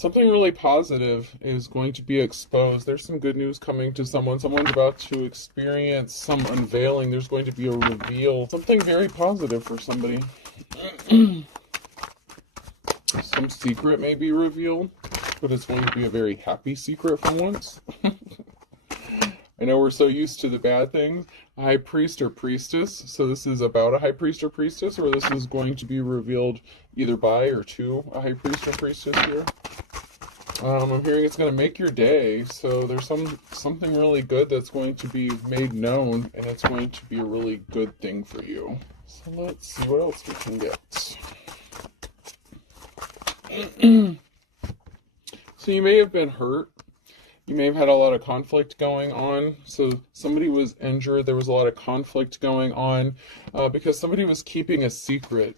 Something really positive is going to be exposed. There's some good news coming to someone. Someone's about to experience some unveiling. There's going to be a reveal. Something very positive for somebody. Some secret may be revealed, but it's going to be a very happy secret for once. I know we're so used to the bad things. A high priest or priestess. So this is about a high priest or priestess, or this is going to be revealed either by or to a high priest or priestess here. I'm hearing it's going to make your day. So there's something really good that's going to be made known, and it's going to be a really good thing for you. So let's see what else we can get. So you may have been hurt. You may have had a lot of conflict going on. So somebody was injured. There was a lot of conflict going on because somebody was keeping a secret.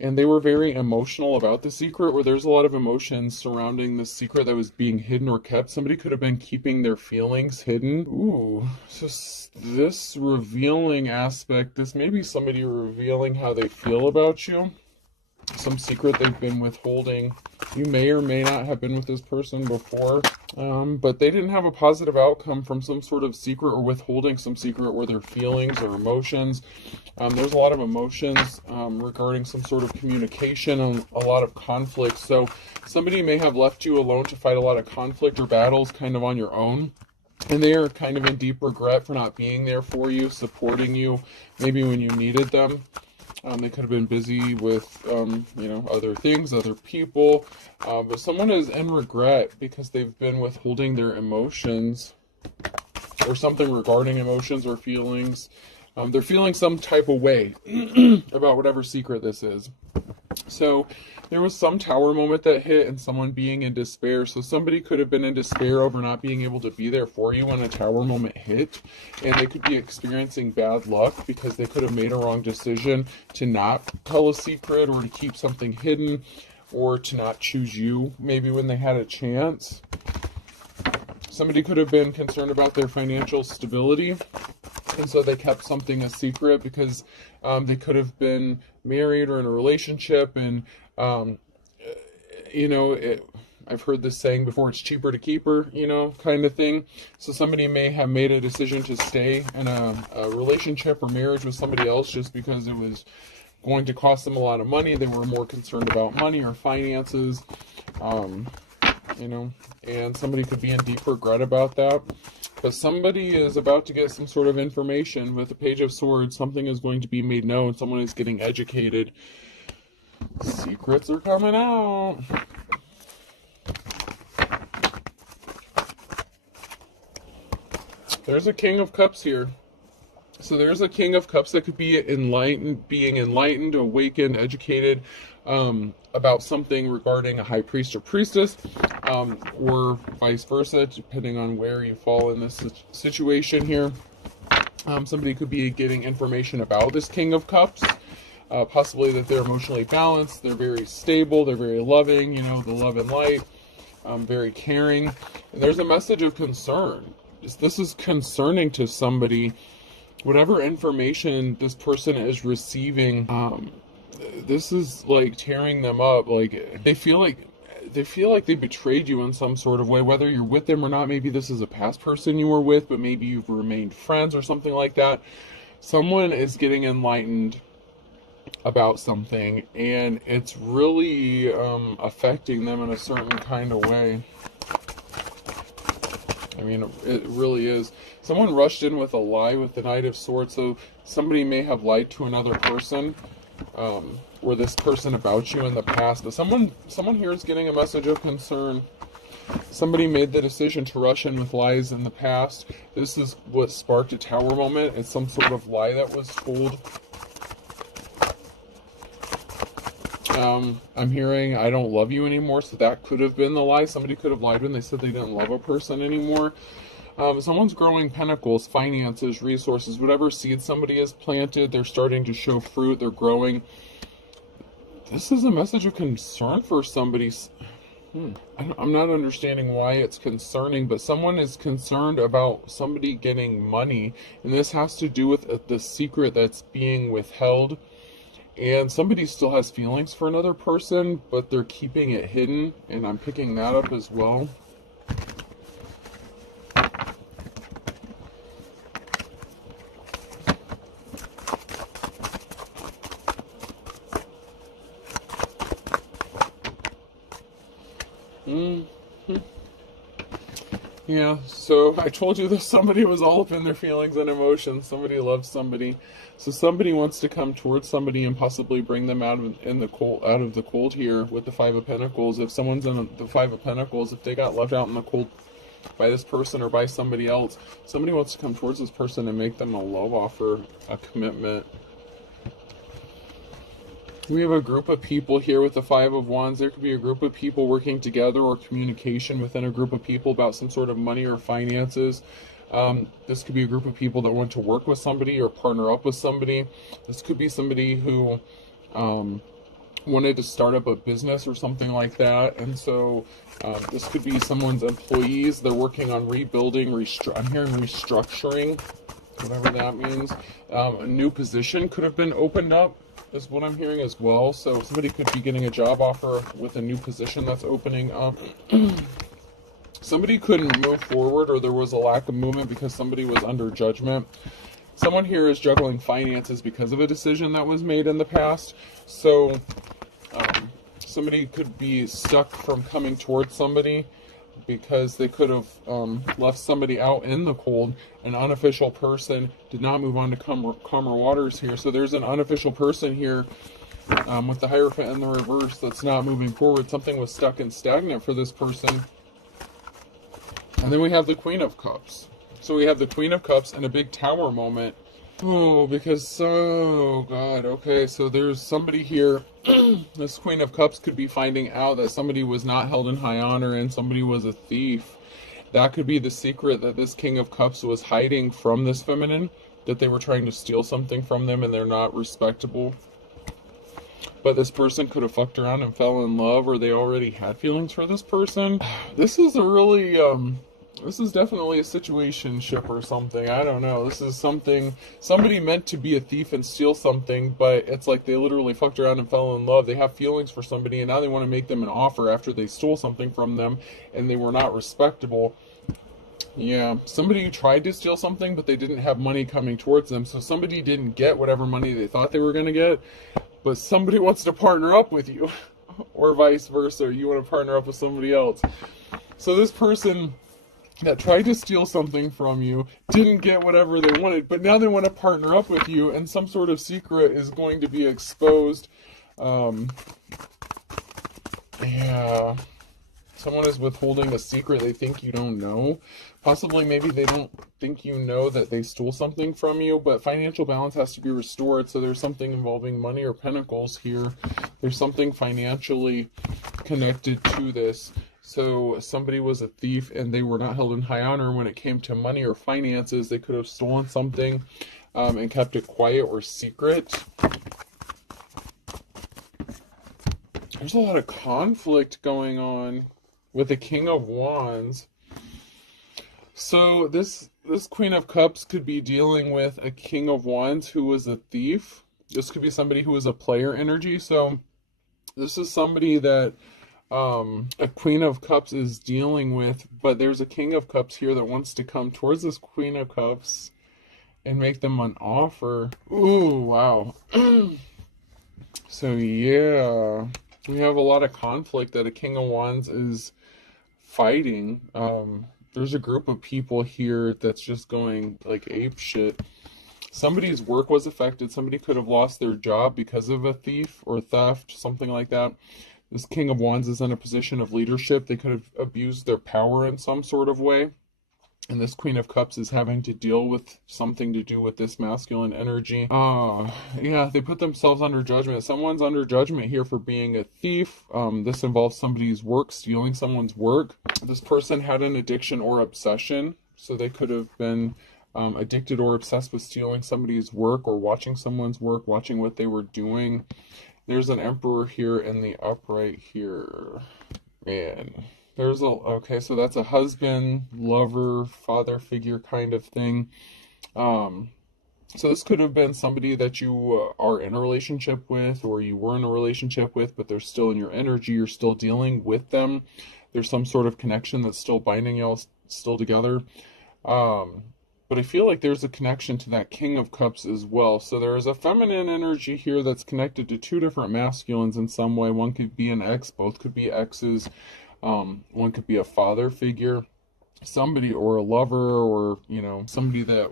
And they were very emotional about the secret, where there's a lot of emotions surrounding the secret that was being hidden or kept. Somebody could have been keeping their feelings hidden. Ooh, so this revealing aspect, this may be somebody revealing how they feel about you. Some secret they've been withholding. You may or may not have been with this person before, but they didn't have a positive outcome from some sort of secret or withholding some secret, or their feelings or emotions. There's a lot of emotions regarding some sort of communication and a lot of conflict. So somebody may have left you alone to fight a lot of conflict or battles kind of on your own. And they are kind of in deep regret for not being there for you, supporting you, maybe when you needed them. They could have been busy with, other things, other people. But someone is in regret because they've been withholding their emotions or something regarding emotions or feelings. They're feeling some type of way about whatever secret this is. So there was some tower moment that hit and someone being in despair. So somebody could have been in despair over not being able to be there for you when a tower moment hit. And they could be experiencing bad luck because they could have made a wrong decision to not tell a secret, or to keep something hidden, or to not choose you maybe when they had a chance. Somebody could have been concerned about their financial stability, and so they kept something a secret because they could have been married or in a relationship, and I've heard this saying before, it's cheaper to keep her, kind of thing. So somebody may have made a decision to stay in a relationship or marriage with somebody else just because it was going to cost them a lot of money. They were more concerned about money or finances, and somebody could be in deep regret about that. But somebody is about to get some sort of information with the Page of Swords. Something is going to be made known. Someone is getting educated. Secrets are coming out. There's a King of Cups here. So there's a King of Cups that could be being enlightened, awakened, educated about something regarding a high priest or priestess, or vice versa, depending on where you fall in this situation here. Somebody could be getting information about this King of Cups, possibly that they're emotionally balanced, they're very stable, they're very loving, the love and light, very caring. And there's a message of concern. This is concerning to somebody. Whatever information this person is receiving, this is like tearing them up. Like they feel like they betrayed you in some sort of way, whether you're with them or not. Maybe this is a past person you were with, but maybe you've remained friends or something like that. Someone is getting enlightened about something, and it's really affecting them in a certain kind of way. I mean, it really is. Someone rushed in with a lie with the Knight of Swords, so somebody may have lied to another person, or this person about you in the past. But someone here is getting a message of concern. Somebody made the decision to rush in with lies in the past. This is what sparked a tower moment. It's some sort of lie that was told. I'm hearing, I don't love you anymore, so that could have been the lie. Somebody could have lied when they said they didn't love a person anymore. Someone's growing pentacles, finances, resources, whatever seed somebody has planted, they're starting to show fruit, they're growing. This is a message of concern for somebody. I'm not understanding why it's concerning, but someone is concerned about somebody getting money, and this has to do with the secret that's being withheld. And somebody still has feelings for another person, but they're keeping it hidden, and I'm picking that up as well. Yeah, so I told you that somebody was all up in their feelings and emotions. Somebody loves somebody. So somebody wants to come towards somebody and possibly bring them out of the cold here with the Five of Pentacles. If someone's in the Five of Pentacles, if they got left out in the cold by this person or by somebody else, somebody wants to come towards this person and make them a love offer, a commitment. We have a group of people here with the Five of Wands. There could be a group of people working together or communication within a group of people about some sort of money or finances. This could be a group of people that want to work with somebody or partner up with somebody. This could be somebody who wanted to start up a business or something like that. And so this could be someone's employees. They're working on rebuilding, I'm hearing restructuring, whatever that means. A new position could have been opened up, is what I'm hearing as well. So somebody could be getting a job offer with a new position that's opening up. Somebody couldn't move forward, or there was a lack of movement because somebody was under judgment. Someone here is juggling finances because of a decision that was made in the past. So somebody could be stuck from coming towards somebody because they could have left somebody out in the cold. An unofficial person did not move on to calmer waters here. So there's an unofficial person here with the Hierophant in the reverse that's not moving forward. Something was stuck and stagnant for this person. And then we have the Queen of Cups. So we have the Queen of Cups and a big Tower moment. Oh, because, oh God, okay, so there's somebody here. This Queen of Cups could be finding out that somebody was not held in high honor and somebody was a thief. That could be the secret that this King of Cups was hiding from this feminine, that they were trying to steal something from them and they're not respectable. But this person could have fucked around and fell in love, or they already had feelings for this person. This is a really, this is definitely a situationship or something. I don't know. This is something, somebody meant to be a thief and steal something, but it's like they literally fucked around and fell in love. They have feelings for somebody, and now they want to make them an offer after they stole something from them, and they were not respectable. Yeah, somebody who tried to steal something, but they didn't have money coming towards them, so somebody didn't get whatever money they thought they were going to get, but somebody wants to partner up with you, or vice versa. You want to partner up with somebody else. So this person that tried to steal something from you didn't get whatever they wanted, but now they want to partner up with you, and some sort of secret is going to be exposed. Yeah, someone is withholding a secret they think you don't know. Possibly, maybe they don't think you know that they stole something from you, but financial balance has to be restored, so there's something involving money or pentacles here. There's something financially connected to this. So somebody was a thief and they were not held in high honor when it came to money or finances. They could have stolen something and kept it quiet or secret. There's a lot of conflict going on with the King of Wands. So this Queen of Cups could be dealing with a King of Wands who was a thief. This could be somebody who was a player energy. So this is somebody that a Queen of Cups is dealing with, but there's a King of Cups here that wants to come towards this Queen of Cups and make them an offer. Ooh, wow. So yeah, we have a lot of conflict that a King of Wands is fighting. There's a group of people here that's just going like ape shit. Somebody's work was affected. Somebody could have lost their job because of a thief or theft, something like that. This King of Wands is in a position of leadership. They could have abused their power in some sort of way. And this Queen of Cups is having to deal with something to do with this masculine energy. Yeah, they put themselves under judgment. Someone's under judgment here for being a thief. This involves somebody's work, stealing someone's work. This person had an addiction or obsession. So they could have been addicted or obsessed with stealing somebody's work or watching someone's work, watching what they were doing. There's an Emperor here in the upright here. Man. There's a, okay, so that's a husband, lover, father figure kind of thing. So this could have been somebody that you are in a relationship with, or you were in a relationship with, but they're still in your energy. You're still dealing with them. There's some sort of connection that's still binding y'all still together. Um, but I feel like there's a connection to that King of Cups as well. So there is a feminine energy here that's connected to two different masculines in some way. One could be an ex, both could be exes. One could be a father figure, somebody, or a lover, or, you know, somebody that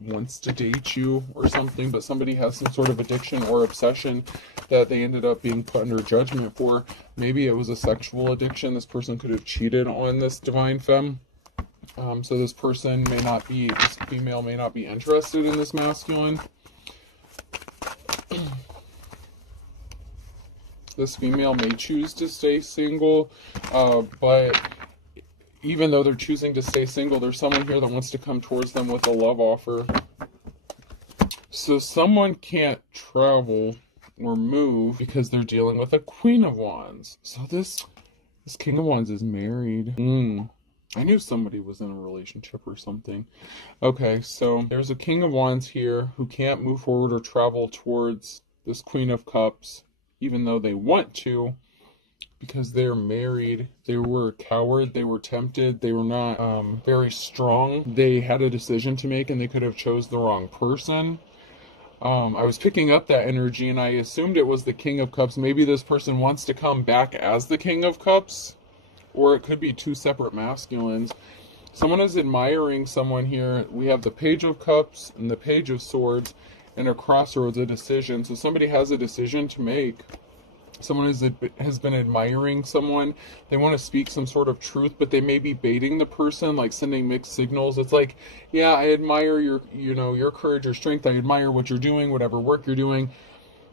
wants to date you or something, but somebody has some sort of addiction or obsession that they ended up being put under judgment for. Maybe it was a sexual addiction. This person could have cheated on this divine femme. So this person may not be, this female may not be interested in this masculine. This female may choose to stay single, but even though they're choosing to stay single, there's someone here that wants to come towards them with a love offer. So someone can't travel or move because they're dealing with a Queen of Wands. So this King of Wands is married. I knew somebody was in a relationship or something. Okay, so there's a King of Wands here who can't move forward or travel towards this Queen of Cups, even though they want to, because they're married. They were a coward. They were tempted. They were not very strong. They had a decision to make, and they could have chose the wrong person. I was picking up that energy, and I assumed it was the King of Cups. Maybe this person wants to come back as the King of Cups, or it could be two separate masculines. Someone is admiring someone here. We have the Page of Cups and the Page of Swords, and a crossroads, a decision. So somebody has a decision to make. Someone has been admiring someone. They want to speak some sort of truth, but they may be baiting the person, like sending mixed signals. It's like, yeah, I admire your, you know, your courage, your strength. I admire what you're doing, whatever work you're doing.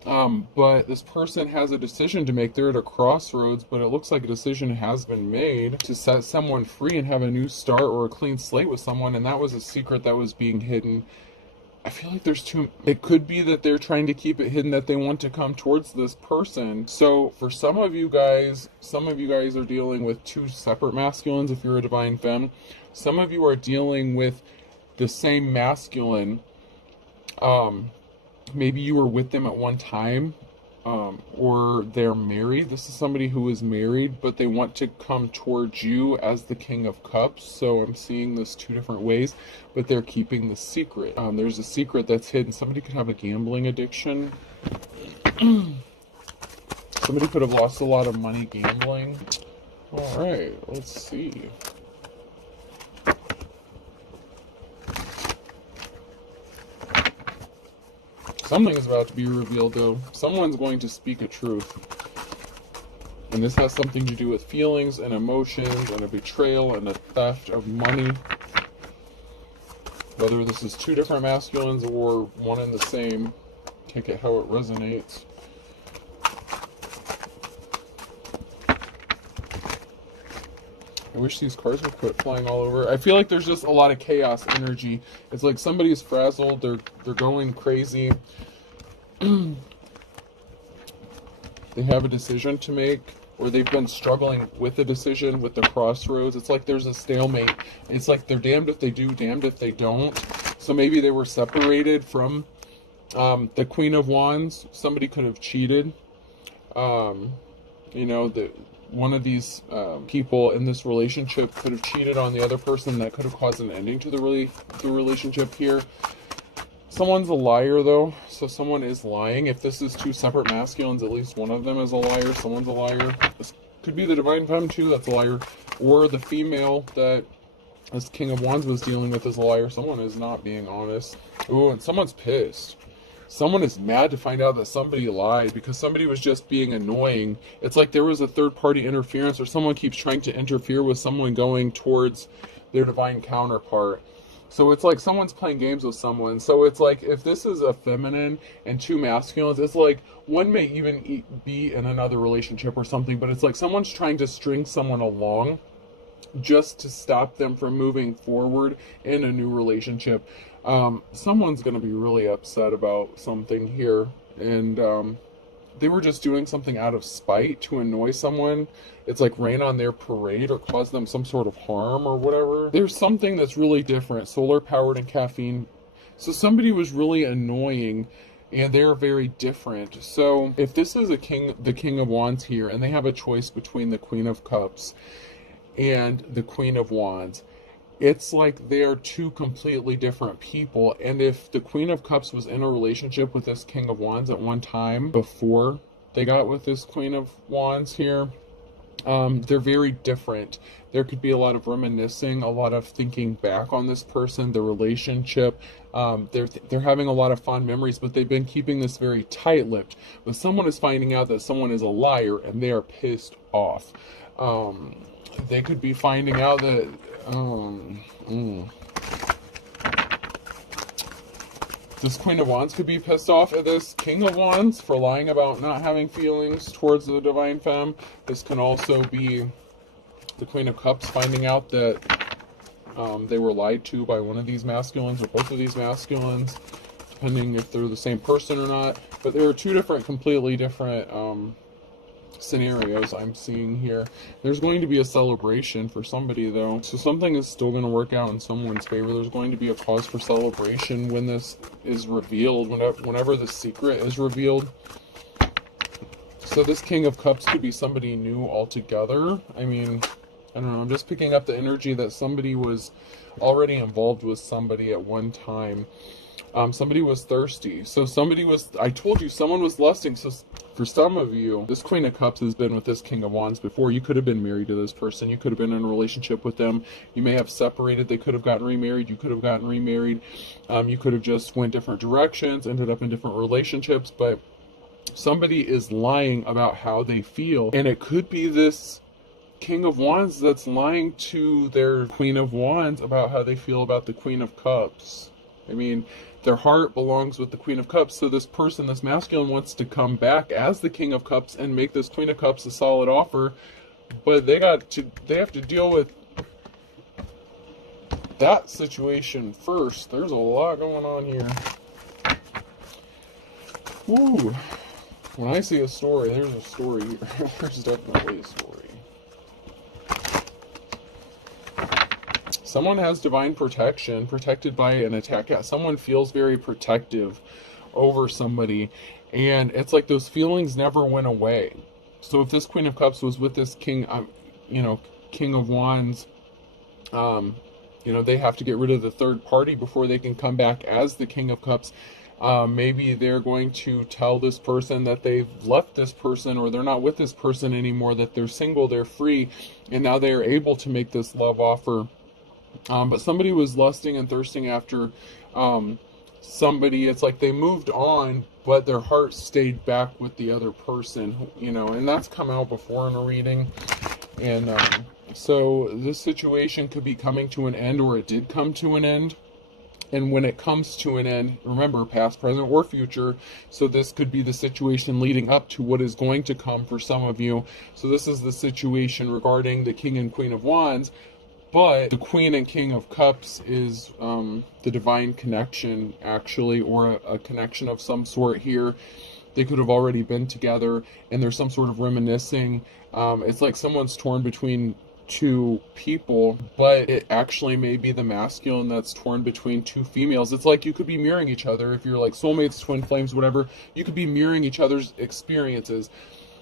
But this person has a decision to make. They're at a crossroads, but it looks like a decision has been made to set someone free and have a new start or a clean slate with someone. And that was a secret that was being hidden. I feel like there's two. It could be that they're trying to keep it hidden, that they want to come towards this person. So for some of you guys are dealing with two separate masculines if you're a divine femme. Some of you are dealing with the same masculine. Maybe you were with them at one time, or they're married. This is somebody who is married, but they want to come towards you as the King of Cups. So I'm seeing this two different ways, but they're keeping the secret. There's a secret that's hidden. Somebody could have a gambling addiction. Somebody could have lost a lot of money gambling. All right, let's see. Something is about to be revealed, though. Someone's going to speak a truth. And this has something to do with feelings and emotions and a betrayal and a theft of money. Whether this is two different masculines or one and the same, can't get how it resonates. I wish these cards would quit flying all over. I feel like there's just a lot of chaos energy. It's like somebody's frazzled. They're going crazy. They have a decision to make, or they've been struggling with a decision with the crossroads. It's like there's a stalemate. It's like they're damned if they do, damned if they don't. So maybe they were separated from the Queen of Wands. Somebody could have cheated. You know, one of these people in this relationship could have cheated on the other person. That could have caused an ending to the relationship here. Someone's a liar, though, so someone is lying. If this is two separate masculines, at least one of them is a liar. Someone's a liar. This could be the divine femme, too, that's a liar. Or the female that this King of Wands was dealing with is a liar. Someone is not being honest. Ooh, and someone's pissed. Someone is mad to find out that somebody lied because somebody was just being annoying. It's like there was a third-party interference, or someone keeps trying to interfere with someone going towards their divine counterpart. So it's like someone's playing games with someone. So it's like if this is a feminine and two masculines, it's like one may even be in another relationship or something, but it's like someone's trying to string someone along just to stop them from moving forward in a new relationship. Someone's going to be really upset about something here, and they were just doing something out of spite to annoy someone. It's like rain on their parade or cause them some sort of harm or whatever. There's something that's really different. Solar powered and caffeine. So somebody was really annoying, and they're very different. So if this is the King of Wands here, and they have a choice between the Queen of Cups and the Queen of Wands, it's like they're two completely different people. And if the Queen of Cups was in a relationship with this King of Wands at one time before they got with this Queen of Wands here, they're very different. There could be a lot of reminiscing, a lot of thinking back on this person, the relationship. They're having a lot of fond memories, but they've been keeping this very tight-lipped. But someone is finding out that someone is a liar, and they are pissed off. They could be finding out that this Queen of Wands could be pissed off at this King of Wands for lying about not having feelings towards the Divine Femme. This can also be the Queen of Cups finding out that they were lied to by one of these masculines or both of these masculines, depending if they're the same person or not. But there are two different, completely different scenarios I'm seeing here. There's going to be a celebration for somebody, though, so something is still going to work out in someone's favor. There's going to be a cause for celebration when this is revealed, whenever the secret is revealed. So this King of Cups could be somebody new altogether. I mean, I don't know, I'm just picking up the energy that somebody was already involved with somebody at one time. Somebody was thirsty. So somebody was, I told you, someone was lusting. So for some of you, this Queen of Cups has been with this King of Wands before. You could have been married to this person. You could have been in a relationship with them. You may have separated. They could have gotten remarried. You could have gotten remarried. You could have just went different directions, ended up in different relationships. But somebody is lying about how they feel. And it could be this King of Wands that's lying to their Queen of Wands about how they feel about the Queen of Cups. I mean, their heart belongs with the Queen of Cups, so this person, this masculine, wants to come back as the King of Cups and make this Queen of Cups a solid offer, but they have to deal with that situation first. There's a lot going on here. Ooh. When I see a story, there's a story here. There's definitely a story. Someone has divine protection, protected by an attack. Yeah, someone feels very protective over somebody, and it's like those feelings never went away. So if this Queen of Cups was with this King, King of Wands, they have to get rid of the third party before they can come back as the King of Cups. Maybe they're going to tell this person that they've left this person, or they're not with this person anymore, that they're single, they're free, and now they are able to make this love offer. But somebody was lusting and thirsting after somebody. It's like they moved on, but their heart stayed back with the other person, and that's come out before in a reading. And so this situation could be coming to an end, or it did come to an end. And when it comes to an end, remember, past, present, or future. So this could be the situation leading up to what is going to come for some of you. So this is the situation regarding the King and Queen of Wands. But the Queen and King of Cups is the divine connection, actually, or a connection of some sort here. They could have already been together, and there's some sort of reminiscing. It's like someone's torn between two people, but it actually may be the masculine that's torn between two females. It's like you could be mirroring each other. If you're like soulmates, twin flames, whatever, you could be mirroring each other's experiences.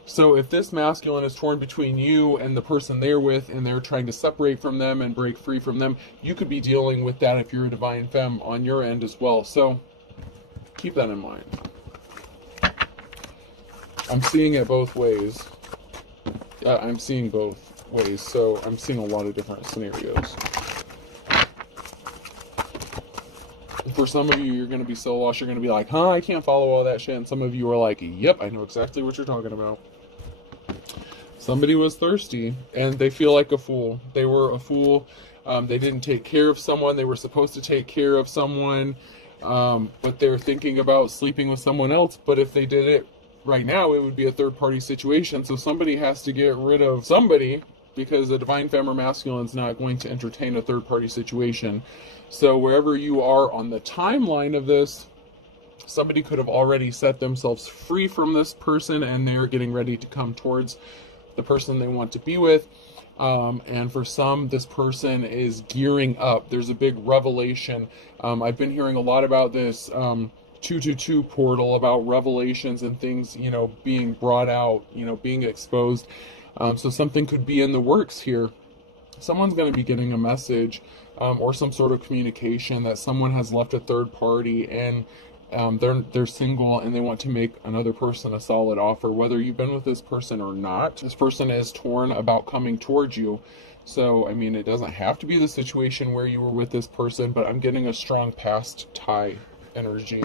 So if this masculine is torn between you and the person they're with, and they're trying to separate from them and break free from them, you could be dealing with that if you're a divine femme on your end as well. So keep that in mind. I'm seeing it both ways. I'm seeing both ways, so I'm seeing a lot of different scenarios. For some of you, you're going to be so lost, you're going to be like, I can't follow all that shit. And some of you are like, yep, I know exactly what you're talking about. Somebody was thirsty, and they feel like a fool. They were a fool. They didn't take care of someone. They were supposed to take care of someone, but they're thinking about sleeping with someone else. But if they did it right now, it would be a third-party situation. So somebody has to get rid of somebody, because a divine femme or masculine is not going to entertain a third-party situation. So wherever you are on the timeline of this, somebody could have already set themselves free from this person, and they're getting ready to come towards the person they want to be with. And for some, this person is gearing up. There's a big revelation. I've been hearing a lot about this 222 portal, about revelations and things, being brought out, being exposed. So something could be in the works here. Someone's going to be getting a message or some sort of communication that someone has left a third party, and they're single and they want to make another person a solid offer. Whether you've been with this person or not, this person is torn about coming towards you. So, I mean, it doesn't have to be the situation where you were with this person, but I'm getting a strong past tie energy.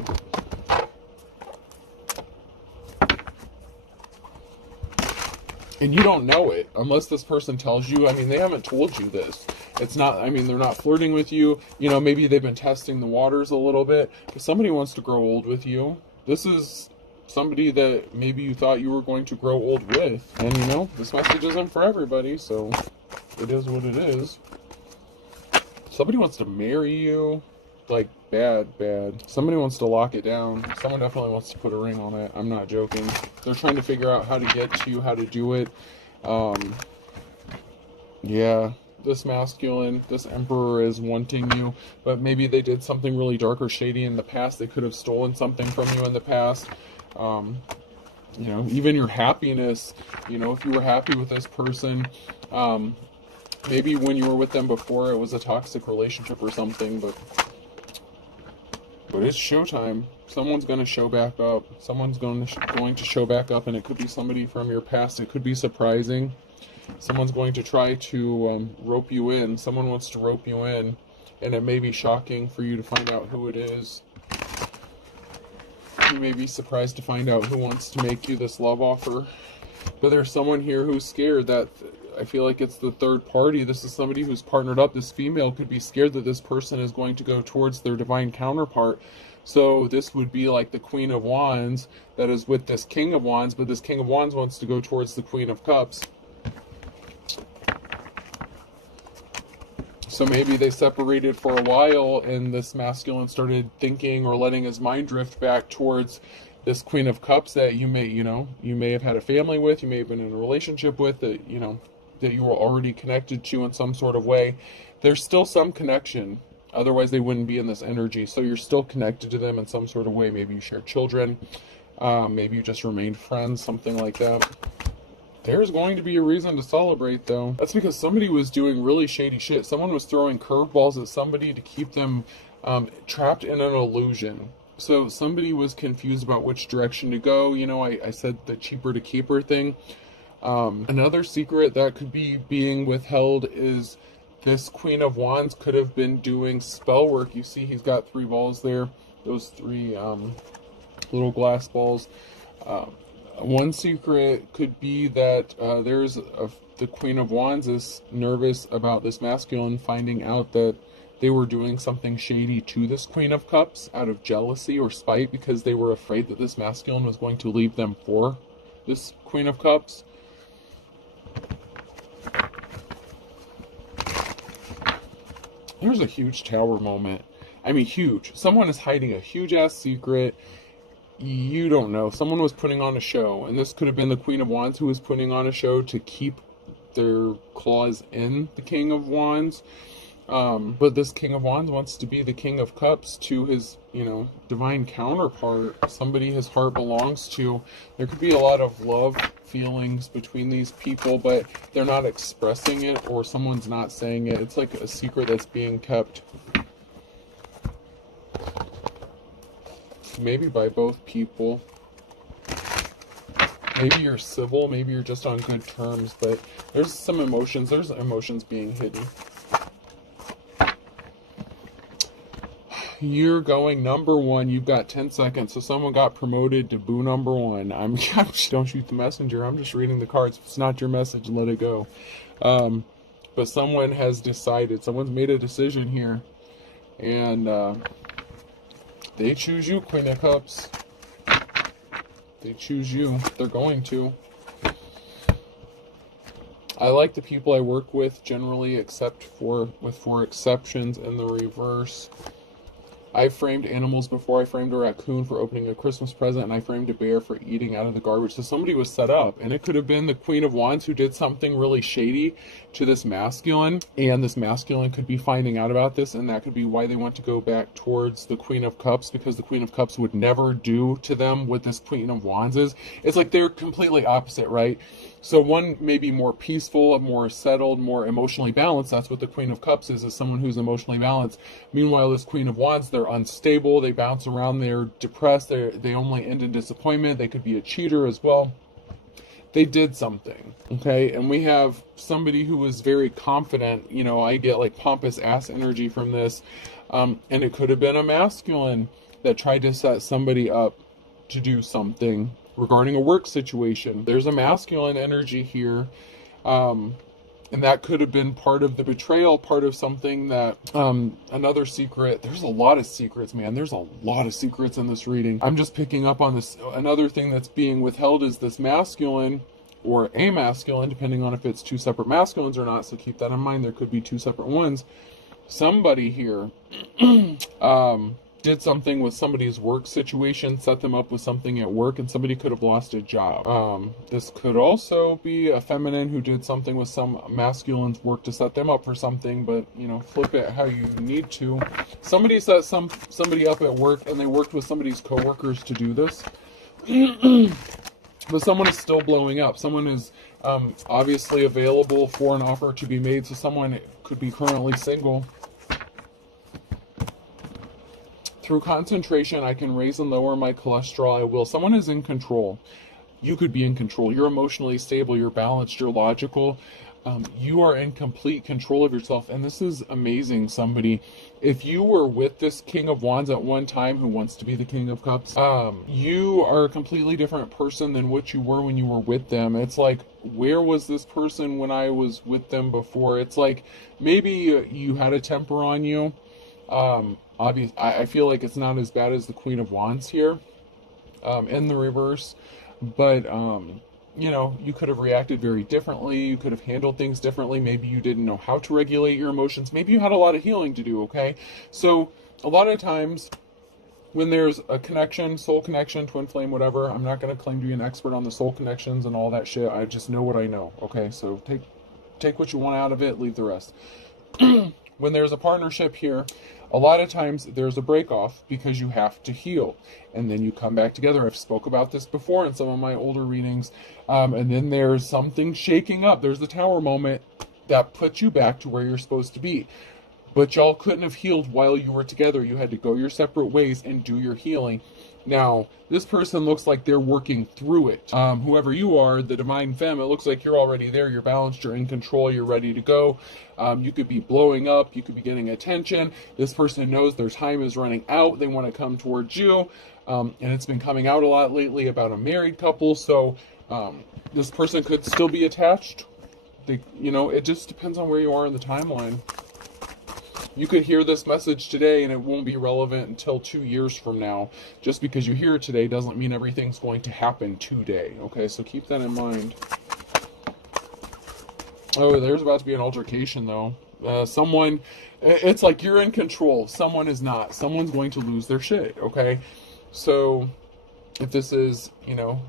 And you don't know it unless this person tells you. I mean, they haven't told you this. It's not, I mean, they're not flirting with you. Maybe they've been testing the waters a little bit. If somebody wants to grow old with you, this is somebody that maybe you thought you were going to grow old with. And, this message isn't for everybody, so it is what it is. Somebody wants to marry you. Like, bad. Somebody wants to lock it down. Someone definitely wants to put a ring on it. I'm not joking. They're trying to figure out how to get to you, how to do it. Yeah, this masculine, this emperor is wanting you, but maybe they did something really dark or shady in the past. They could have stolen something from you in the past. Even your happiness, if you were happy with this person, maybe when you were with them before, it was a toxic relationship or something, but it's showtime. Someone's going to show back up. Someone's going to show back up, and it could be somebody from your past. It could be surprising. Someone's going to try to rope you in. Someone wants to rope you in, and it may be shocking for you to find out who it is. You may be surprised to find out who wants to make you this love offer. But there's someone here who's scared that I feel like it's the third party. This is somebody who's partnered up. This female could be scared that this person is going to go towards their divine counterpart. So this would be like the Queen of Wands that is with this King of Wands, but this King of Wands wants to go towards the Queen of Cups. So maybe they separated for a while, and this masculine started thinking or letting his mind drift back towards this Queen of Cups that you may have had a family with, you may have been in a relationship with, that you were already connected to in some sort of way. There's still some connection. Otherwise, they wouldn't be in this energy. So you're still connected to them in some sort of way. Maybe you share children. Maybe you just remained friends, something like that. There's going to be a reason to celebrate, though. That's because somebody was doing really shady shit. Someone was throwing curveballs at somebody to keep them trapped in an illusion. So somebody was confused about which direction to go. I said the cheaper to keeper thing. Another secret that could be being withheld is this Queen of Wands could have been doing spell work. You see he's got 3 balls there. Those 3 little glass balls. One secret could be that the Queen of Wands is nervous about this masculine finding out that they were doing something shady to this Queen of Cups out of jealousy or spite, because they were afraid that this masculine was going to leave them for this Queen of Cups. There's a huge tower moment. I mean, huge. Someone is hiding a huge-ass secret. You don't know. Someone was putting on a show, and this could have been the Queen of Wands who was putting on a show to keep their claws in the King of Wands. But this King of Wands wants to be the King of Cups to his, divine counterpart, somebody his heart belongs to. There could be a lot of love feelings between these people, but they're not expressing it, or someone's not saying it. It's like a secret that's being kept. Maybe by both people. Maybe you're civil, maybe you're just on good terms, but there's emotions being hidden. You're going number 1. You've got 10 seconds. So someone got promoted to boo number 1. Don't shoot the messenger. I'm just reading the cards. If it's not your message, let it go. But someone has decided. Someone's made a decision here. And they choose you, Queen of Cups. They choose you. They're going to. I like the people I work with generally, except for exceptions in the reverse. I framed animals before. I framed a raccoon for opening a Christmas present, and I framed a bear for eating out of the garbage. So somebody was set up, and it could have been the Queen of Wands who did something really shady to this masculine, and this masculine could be finding out about this, and that could be why they want to go back towards the Queen of Cups, because the Queen of Cups would never do to them what this Queen of Wands is. It's like they're completely opposite, right? So one may be more peaceful, more settled, more emotionally balanced. That's what the Queen of Cups is someone who's emotionally balanced. Meanwhile, this Queen of Wands, they're unstable, they bounce around, they're depressed, they only end in disappointment. They could be a cheater as well. They did something, okay? And we have somebody who was very confident. You know, I get like pompous ass energy from this. And it could have been a masculine that tried to set somebody up to do something regarding a work situation. There's a masculine energy here. And that could have been part of the betrayal, part of something that, another secret. There's a lot of secrets, man. There's a lot of secrets in this reading. I'm just picking up on this. Another thing that's being withheld is this masculine or a masculine, depending on if it's two separate masculines or not. So keep that in mind. There could be two separate ones. Somebody here, did something with somebody's work situation, set them up with something at work, and somebody could have lost a job. This could also be a feminine who did something with some masculine's work to set them up for something, but, you know, flip it how you need to. Somebody set somebody up at work, and they worked with somebody's coworkers to do this. But someone is still blowing up. Someone is obviously available for an offer to be made, so someone could be currently single. Through concentration, I can raise and lower my cholesterol. I will. Someone is in control. You could be in control. You're emotionally stable. You're balanced. You're logical. You are in complete control of yourself. And this is amazing, somebody. If you were with this King of Wands at one time who wants to be the King of Cups, you are a completely different person than what you were when you were with them. It's like, where was this person when I was with them before? It's like, maybe you had a temper on you. I feel like it's not as bad as the Queen of Wands here, in the reverse, but, you know, you could have reacted very differently. You could have handled things differently. Maybe you didn't know how to regulate your emotions. Maybe you had a lot of healing to do, okay? So a lot of times when there's a connection, soul connection, twin flame, whatever, I'm not going to claim to be an expert on the soul connections and all that shit. I just know what I know, okay? So take what you want out of it, leave the rest. When there's a partnership here, a lot of times there's a break off because you have to heal, and then you come back together. I've spoke about this before in some of my older readings, and then there's something shaking up. There's the tower moment that puts you back to where you're supposed to be, but y'all couldn't have healed while you were together. You had to go your separate ways and do your healing. Now, this person looks like they're working through it. Whoever you are, the Divine Femme, it looks like you're already there. You're balanced, you're in control, you're ready to go. You could be blowing up, you could be getting attention. This person knows their time is running out. They want to come towards you. And it's been coming out a lot lately about a married couple. So this person could still be attached. You know, it just depends on where you are in the timeline. You could hear this message today and it won't be relevant until 2 years from now. Just because you hear it today doesn't mean everything's going to happen today. Okay, so keep that in mind. Oh, there's about to be an altercation though. Someone, it's like you're in control. Someone is not. Someone's going to lose their shit, okay? So if this is, you know,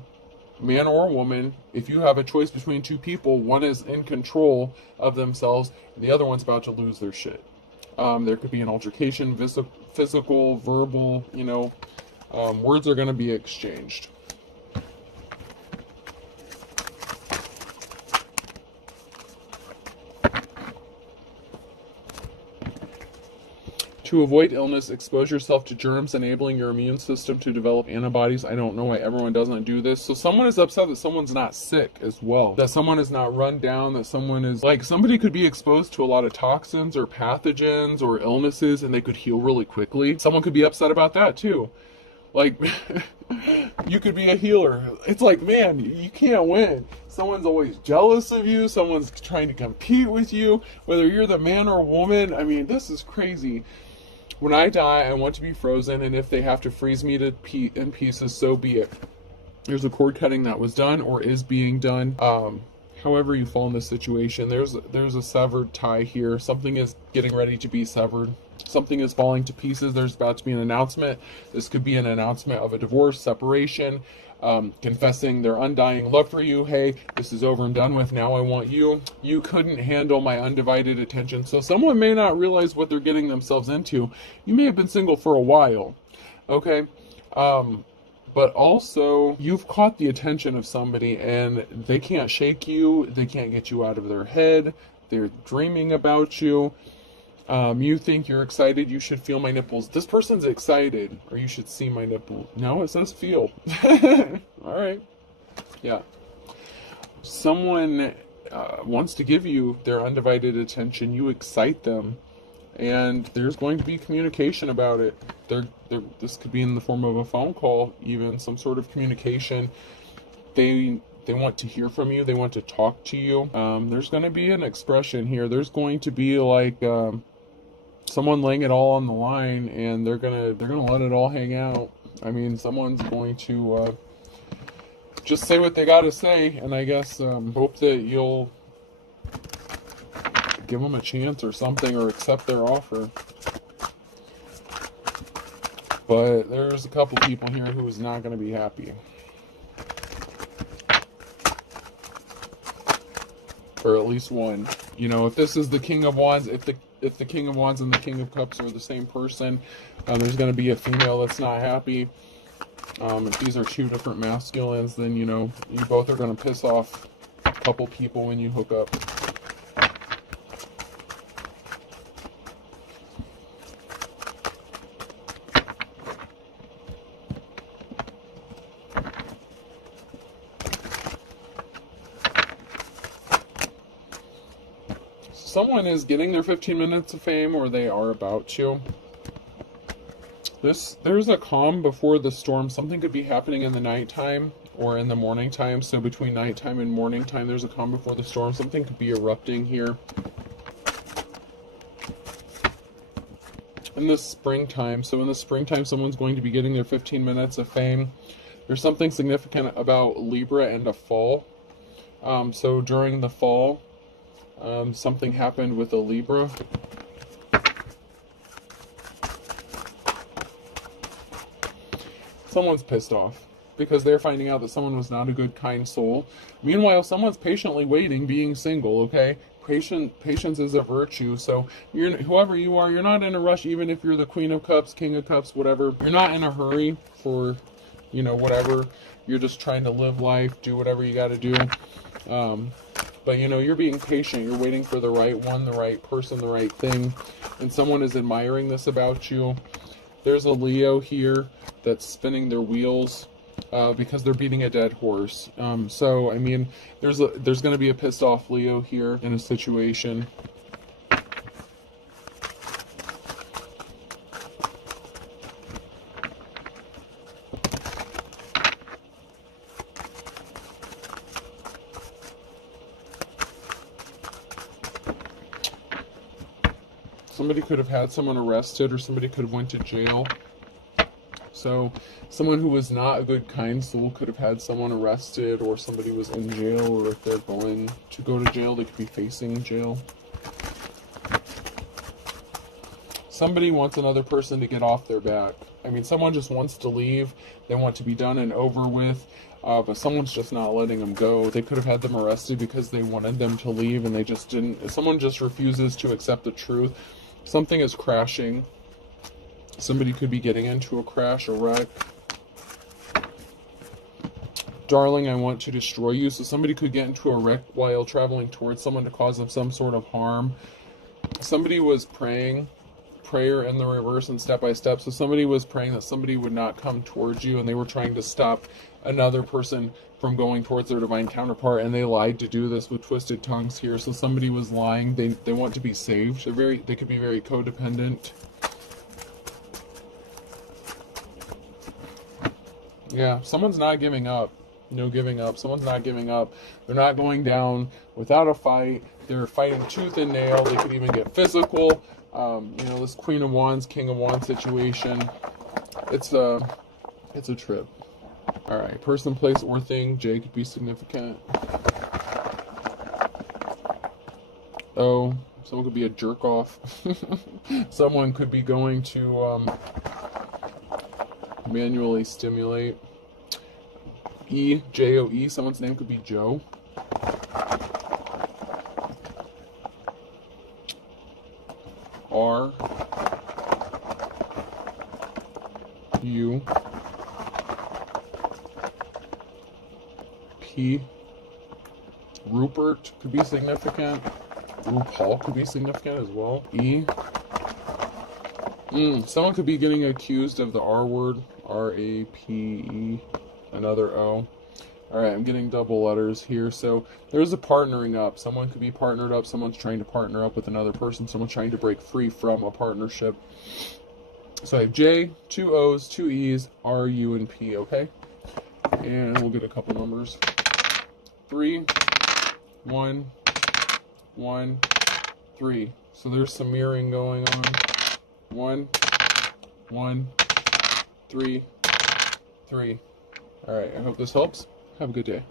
man or woman, if you have a choice between two people, one is in control of themselves and the other one's about to lose their shit. There could be an altercation, physical, verbal, you know, words are going to be exchanged. To avoid illness, expose yourself to germs, enabling your immune system to develop antibodies. I don't know why everyone doesn't do this. So someone is upset that someone's not sick as well. That someone is not run down, that someone is, like, somebody could be exposed to a lot of toxins or pathogens or illnesses and they could heal really quickly. Someone could be upset about that too. Like, you could be a healer. It's like, man, you can't win. Someone's always jealous of you. Someone's trying to compete with you, whether you're the man or woman. I mean, this is crazy. When I die, I want to be frozen, and if they have to freeze me in pieces, so be it. There's a cord cutting that was done or is being done. however you fall in this situation, there's a severed tie here. Something is getting ready to be severed. Something is falling to pieces. There's about to be an announcement. This could be an announcement of a divorce, separation, confessing their undying love for you. Hey, this is over and done with. Now I want you. You couldn't handle my undivided attention. So someone may not realize what they're getting themselves into. You may have been single for a while. Okay? But also, you've caught the attention of somebody and they can't shake you. They can't get you out of their head. They're dreaming about you. You think you're excited. You should feel my nipples. This person's excited, or you should see my nipple. No, it says feel. All right. Yeah. Someone wants to give you their undivided attention. You excite them. And there's going to be communication about it. This could be in the form of a phone call, even some sort of communication. They want to hear from you. They want to talk to you. There's going to be an expression here. There's going to be like someone laying it all on the line, and they're gonna let it all hang out. I mean, someone's going to just say what they got to say, and I guess hope that you'll give them a chance or something, or accept their offer. But there's a couple people here who's not going to be happy. Or at least one. You know, if this is the King of Wands, if the King of Wands and the King of Cups are the same person, there's going to be a female that's not happy. If these are two different masculines, then, you know, you both are going to piss off a couple people when you hook up. Someone is getting their 15 minutes of fame, or they are about to. There's a calm before the storm. Something could be happening in the nighttime or in the morning time. So between nighttime and morning time, there's a calm before the storm. Something could be erupting here. In the springtime. So in the springtime, someone's going to be getting their 15 minutes of fame. There's something significant about Libra and a fall. So during the fall, something happened with a Libra. Someone's pissed off because they're finding out that someone was not a good, kind soul. Meanwhile, someone's patiently waiting, being single, okay? Patience is a virtue. So whoever you are, you're not in a rush, even if you're the Queen of Cups, King of Cups, whatever. You're not in a hurry for, you know, whatever. You're just trying to live life, do whatever you got to do. But, you know, you're being patient. You're waiting for the right one, the right person, the right thing. And someone is admiring this about you. There's a Leo here that's spinning their wheels because they're beating a dead horse. So, I mean, there's going to be a pissed off Leo here in a situation. Somebody could have had someone arrested, or somebody could have went to jail. So someone who was not a good, kind soul could have had someone arrested, or somebody was in jail, or if they're going to go to jail, they could be facing jail. Somebody wants another person to get off their back. I mean, someone just wants to leave. They want to be done and over with. But someone's just not letting them go. They could have had them arrested because they wanted them to leave, and they just didn't. Someone just refuses to accept the truth. Something is crashing. Somebody could be getting into a crash, a wreck. Darling, I want to destroy you. So somebody could get into a wreck while traveling towards someone to cause them some sort of harm. Somebody was praying, prayer in the reverse and step by step. So somebody was praying that somebody would not come towards you, and they were trying to stop another person from going towards their divine counterpart, and they lied to do this with twisted tongues here. So somebody was lying. They want to be saved. They could be very codependent. Yeah, someone's not giving up. No giving up. Someone's not giving up. They're not going down without a fight. They're fighting tooth and nail. They could even get physical. You know, this Queen of Wands, King of Wands situation. It's a trip. All right, person, place, or thing. J could be significant. O. Someone could be a jerk off. Someone could be going to manually stimulate. E, J-O-E. Someone's name could be Joe. R, U, P, Rupert could be significant. RuPaul could be significant as well. E. Someone could be getting accused of the R word. R-A-P-E. Another O. Alright, I'm getting double letters here. So there's a partnering up. Someone could be partnered up. Someone's trying to partner up with another person. Someone's trying to break free from a partnership. So I have J, 2 O's, 2 E's, R, U, and P, okay? And we'll get a couple numbers. 3, 1, 1, 3. So there's some mirroring going on. 1, 1, 3, 3. Alright, I hope this helps. Have a good day.